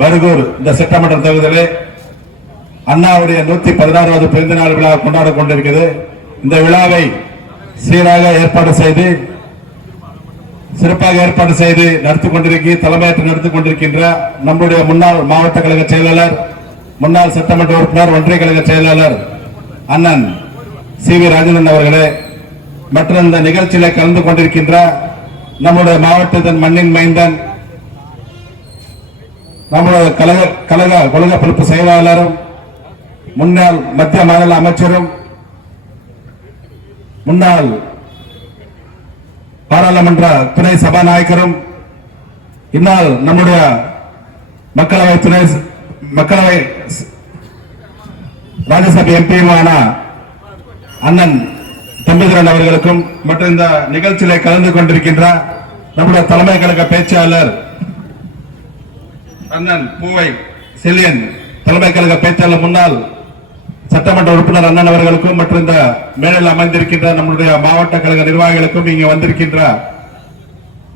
பருகூர் இந்த சட்டமன்ற தொகுதியிலே அண்ணாவுடைய நூத்தி பதினாறாவது பிறந்த நாள் விழா கொண்டாட கொண்டிருக்கிறது. இந்த விழாவை சீராக ஏற்பாடு செய்து சிறப்பாக ஏற்பாடு செய்து நடத்தி கொண்டிருக்க தலைமையேற்று நடத்தி கொண்டிருக்கின்ற நம்முடைய முன்னாள் மாவட்ட கழக செயலாளர் முன்னாள் சட்டமன்ற உறுப்பினர் ஒன்றிய கழக செயலாளர் அண்ணன் சி வி ராஜேந்திரன் அவர்களே மற்றும் இந்த நிகழ்ச்சியில கலந்து கொண்டிருக்கின்ற நம்முடைய மாவட்டத்தின் மண்ணின் மைந்தன் நம்மளது கழக கழக உலக பொறுப்பு செயலாளரும் முன்னாள் மத்திய மாநில அமைச்சரும் முன்னாள் பாராளுமன்ற துணை சபாநாயகரும் இந்நாள் நம்முடைய மக்களவை துணை மக்களவை ராஜ்யசபா எம்பியுமான அண்ணன் தம்பிதுரன் அவர்களுக்கும் மற்றும் இந்த நிகழ்ச்சியில கலந்து கொண்டிருக்கின்ற நம்முடைய தலைமை கழக பேச்சாளர் அண்ணன் பூவை செல்லியன் தலைமை கழக பேச்சாளர் முன்னாள் சட்டமன்ற உறுப்பினர் அண்ணன் அவர்களுக்கும் மற்றும் இந்த மேலில் அமைந்திருக்கின்ற நம்முடைய மாவட்ட கழக நிர்வாகிகளுக்கும் இங்கே வந்திருக்கின்ற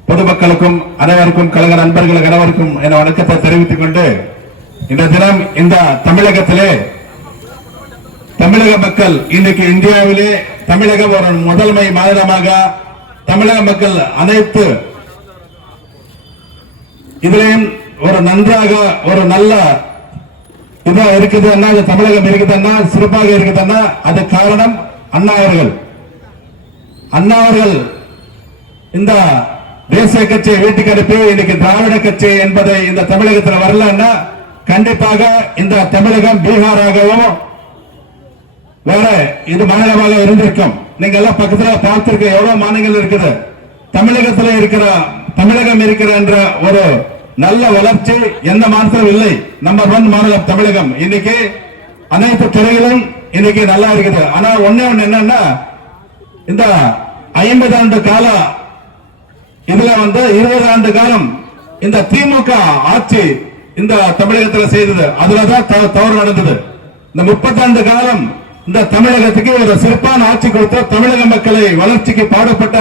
பொதுமக்களுக்கும் அனைவருக்கும் கழக நண்பர்களுக்கு அனைவருக்கும் என வணக்கத்தை தெரிவித்துக் கொண்டு இந்த தினம் இந்த தமிழகத்திலே தமிழக மக்கள் இன்றைக்கு இந்தியாவிலே தமிழகம் ஒரு முதன்மை மாநிலமாக தமிழக மக்கள் அனைத்து இதிலேயும் ஒரு நன்றாக ஒரு நல்ல இதா இருக்குதுன்னா அது தமிழகம் இருக்குதுன்னா சிறப்பாக இருக்குதுன்னா அது காரணம் அண்ணா அவர்கள். அண்ணா அவர்கள் இந்த தேசிய கட்சியை வீட்டுக்கு அனுப்பி இன்னைக்கு திராவிட கட்சி என்பதை இந்த தமிழகத்தில் வரலன்னா கண்டிப்பாக இந்த தமிழகம் பீகாராகவும் வேற இது மாநிலமாக இருந்திருக்கும். நீங்க எல்லாம் பக்கத்துல பார்த்திருக்க எவ்வளவு மாநிலங்கள் இருக்குது. தமிழகத்துல இருக்கிற தமிழகம் இருக்கிற என்ற ஒரு நல்ல வளர்ச்சி எந்த மாநிலத்திலும் இல்லை. நம்பர் ஒன் மாநிலம் தமிழகம். இன்னைக்கு அனைத்து துறைகளும் இன்னைக்கு நல்லா இருக்குது. ஆனா ஒன்னே ஒண்ணு என்னன்னா இந்த ஐம்பது ஆண்டு கால இதுல வந்து இருபது ஆண்டு காலம் இந்த திமுக ஆட்சி இந்த தமிழகத்தில் செய்தது. அதுலதான் த- தவறு நடந்தது. இந்த முப்பத்தாண்டு காலம் இந்த தமிழகத்துக்கு ஒரு சிறப்பான ஆட்சி கொடுத்த தமிழக மக்களை வளர்ச்சிக்கு பாடுபட்ட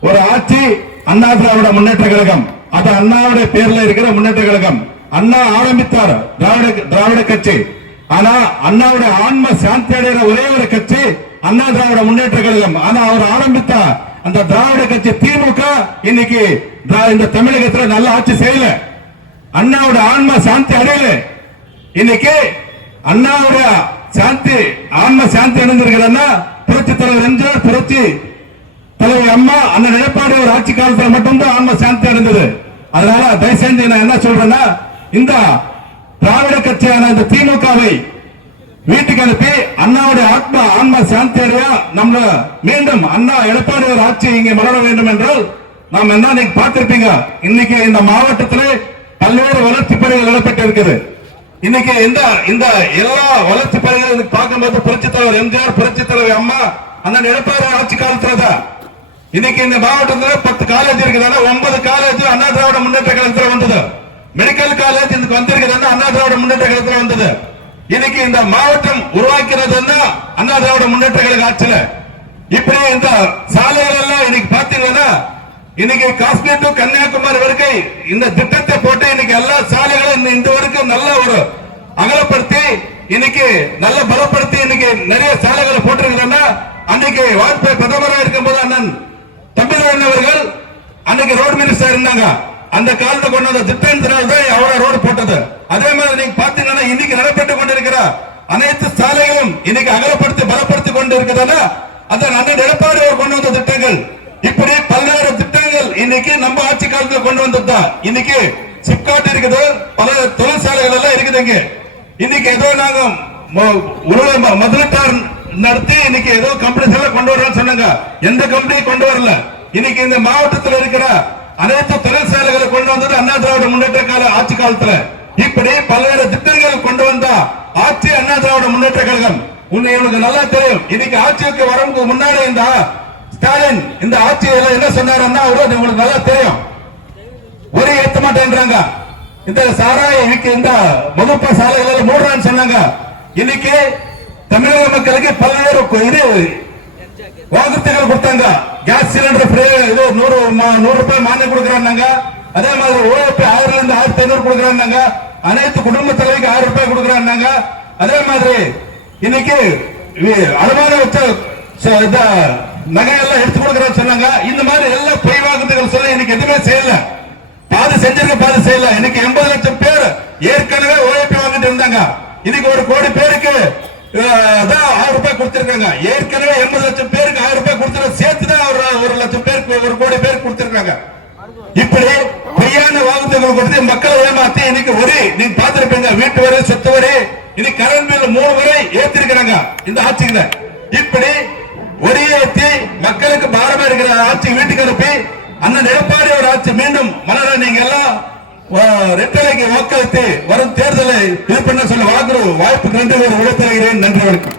ஒரு ஆட்சி அண்ணா திராவிட முன்னேற்ற கழகம். அது அண்ணாவுடைய பேர்ல இருக்கிற முன்னேற்ற கழகம். அண்ணா ஆரம்பித்தார் திராவிட திராவிட கட்சி. ஆனா அண்ணாவுடைய ஆன்ம சாந்தி அடைகிற ஒரே ஒரு கட்சி அண்ணா திராவிட முன்னேற்ற கழகம். ஆனா அவர் ஆரம்பித்த அந்த திராவிட கட்சி திமுக இன்னைக்கு திரா- இந்த தமிழகத்துல நல்ல ஆட்சி செய்யல. அண்ணாவோட ஆன்ம சாந்தி அடையல. இன்னைக்கு அண்ணாவுடைய சாந்தி ஆன்ம சாந்தி அடைந்திருக்கிறன்னா புரட்சி தலைவர் எம்ஜிஆர் புரட்சி தலைவர் அம்மா அண்ணன் எடப்பாடி ஒரு ஆட்சி காலத்துல மட்டும்தான் ஆன்ம சாந்தி அடைந்தது. அதனால தயவு செஞ்சு நான் என்ன சொல்றேன்னா இந்த திராவிட கட்சியான இந்த திமுகவை வீட்டுக்கு அனுப்பி அண்ணாவுடைய ஆத்மா ஆன்ம சாந்தேரியா நம்ம மீண்டும் அண்ணா எடப்பாடி ஒரு ஆட்சி இங்கே மலர வேண்டும் என்றால் நாம் என்ன நீங்க பார்த்திருப்பீங்க? இன்னைக்கு இந்த மாவட்டத்திலே பல்வேறு வளர்ச்சி பணிகள் இடப்பட்டு இருக்குது இன்னைக்கு இந்த இந்த எல்லா வளர்ச்சி பணிகளும் பார்க்கும்போது புரட்சி தலைவர் எம்ஜிஆர் புரட்சி தலைவர் அம்மா அந்த எடப்பாடி ஆட்சி காலத்துல தான் இன்னைக்கு இந்த மாவட்டத்தில் பத்து காலேஜ் இருக்குதால ஒன்பது காலேஜ் அண்ணா திராவிட முன்னேற்ற கழகத்தில் வந்தது. மெடிக்கல் காலேஜ் இதுக்கு வந்திருக்குதுன்னா அண்ணா திராவிட முன்னேற்ற கழகத்தில் வந்தது. இன்னைக்கு இந்த மாவட்டம் உருவாக்கிறதுன்னா அண்ணா திராவிட முன்னேற்ற கழக ஆட்சியில. இப்படி இந்த சாலைகள் எல்லாம் இன்னைக்கு பாத்தீங்கன்னா இன்னைக்கு காஷ்மீர் டு கன்னியாகுமரி வரைக்கும் இந்த திட்டத்தை போட்டு இன்னைக்கு எல்லா சாலைகளும் இந்த- இந்த வரைக்கும் நல்ல ஒரு அகலப்படுத்தி இன்னைக்கு நல்ல பலப்படுத்தி இன்னைக்கு நிறைய சாலைகளை போட்டிருக்கிறோம்னா அன்னைக்கு வாஜ்பாய் பிரதமராக இருக்கும்போது அண்ணன் தமிழன் அவர்கள் அன்னைக்கு ரோடு மினிஸ்டர் இருந்தாங்க. அந்த காலத்தை கொண்டு வந்த திட்டத்தினால் தான் அவரை ரோடு போட்டது. அதே மாதிரி நீங்க பாத்தீங்கன்னா இன்னைக்கு நடைபெற்று கொண்டிருக்கிற அனைத்து சாலைகளும் இன்னைக்கு அகலப்படுத்தி பலப்படுத்தி கொண்டு இருக்கிறதுனா அதான் அண்ணன் எடப்பாடி அவர் கொண்டு வந்த திட்டங்கள். இப்படி பல்வேறு திட்டங்கள் இன்னைக்கு நம்ம ஆட்சி காலத்துல கொண்டு வந்ததுதான் இன்னைக்கு சிப்காட் இருக்குது பல தொழிற்சாலைகள் எல்லாம் இருக்குது இங்க. இன்னைக்கு ஏதோ நாங்க முதலீட்டார் நடத்தி இன்னைக்கு ஏதோ கம்பெனிஸ் எல்லாம் கொண்டு வரணும்னு சொன்னாங்க. எந்த கம்பெனி கொண்டு வரல? இன்னைக்கு இந்த மாவட்டத்தில் இருக்கிற அனைத்து தொழிற்சாலைகளை கொண்டு வந்தது அண்ணா திராவிட முன்னேற்ற கால ஆட்சி காலத்துல. இப்படி பல்வேறு திட்டங்கள் கொண்டு வந்த ஆட்சி அண்ணா திராவிட முன்னேற்ற கழகம். உன்னை இவனுக்கு நல்லா தெரியும். இன்னைக்கு ஆட்சிக்கு வரவுக்கு முன்னாடி இந்த ஸ்டாலின் இந்த ஆட்சியில என்ன சொன்னாருன்னா அவரு உங்களுக்கு நல்லா தெரியும். ஒரு ஏத்த மாட்டேன்றாங்க இந்த சாராய இன்னைக்கு இந்த வகுப்பு சாலைகள் மூடுறான்னு சொன்னாங்க. இன்னைக்கு தமிழக மக்களுக்கு பல்வேறு இது வாக்குறுதிகள் கொடுத்தாங்க. கேஸ் சிலிண்டர் கொடுக்குறாங்க அதே மாதிரி ஓஎப்பி ஆயிரம் இருந்து ஆயிரத்தி ஐநூறு கொடுக்குறாங்க அனைத்து குடும்ப தலைவிக்கு ஆயிரம் ரூபாய் கொடுக்குறாங்க அதே மாதிரி இன்னைக்கு வி- வச்ச நகையெல்லாம் எடுத்து கொடுக்குறேன்னு சொன்னாங்க. இந்த மாதிரி எல்லாம் பொய் வாக்குறுதிகள் சொல்லி இன்னைக்கு எதுவுமே செய்யல. பாதி செஞ்சிருக்க பாதி செய்யல. இன்னைக்கு எண்பது லட்சம் பேர் ஏற்கனவே ஓஏபி வாங்கிட்டு இருந்தாங்க. இன்னைக்கு ஒரு கோடி பேருக்கு அதான் ஆயிரம் ரூபாய் கொடுத்திருக்காங்க. ஏற்கனவே எண்பது லட்சம் பேருக்கு ஆயிரம் ரூபாய் கொடுத்துருக்க சேர்த்து தான் ஒரு ஒரு லட்சம் பேருக்கு ஒரு கோடி பேருக்கு கொடுத்திருக்காங்க. இப்படி பொய்யான வாக்குறுதிகள் கொடுத்து மக்களை ஏமாத்தி இன்னைக்கு ஒரு நீங்க பார்த்திருப்பீங்க வீட்டு வரை சொத்து வரை இன்னைக்கு கரண்ட் பில் மூணு வரை ஏத்திருக்கிறாங்க இந்த ஆட்சியில. இப்படி ஒரே ஏத்தி மக்களுக்கு பாரமா இருக்கிற ஆட்சி வீட்டுக்கு அனுப்பி அண்ணன் எடப்பாடி ஒரு ஆட்சி மீண்டும் மலர நீங்க எல்லாம் ரெட்டலைக்கு வாக்களித்து வரும் தேர்தலை இது பண்ண சொல்ல வாக்குறோம் வாய்ப்பு நன்றி ஒரு விடைத்தருகிறேன் நன்றி வணக்கம்.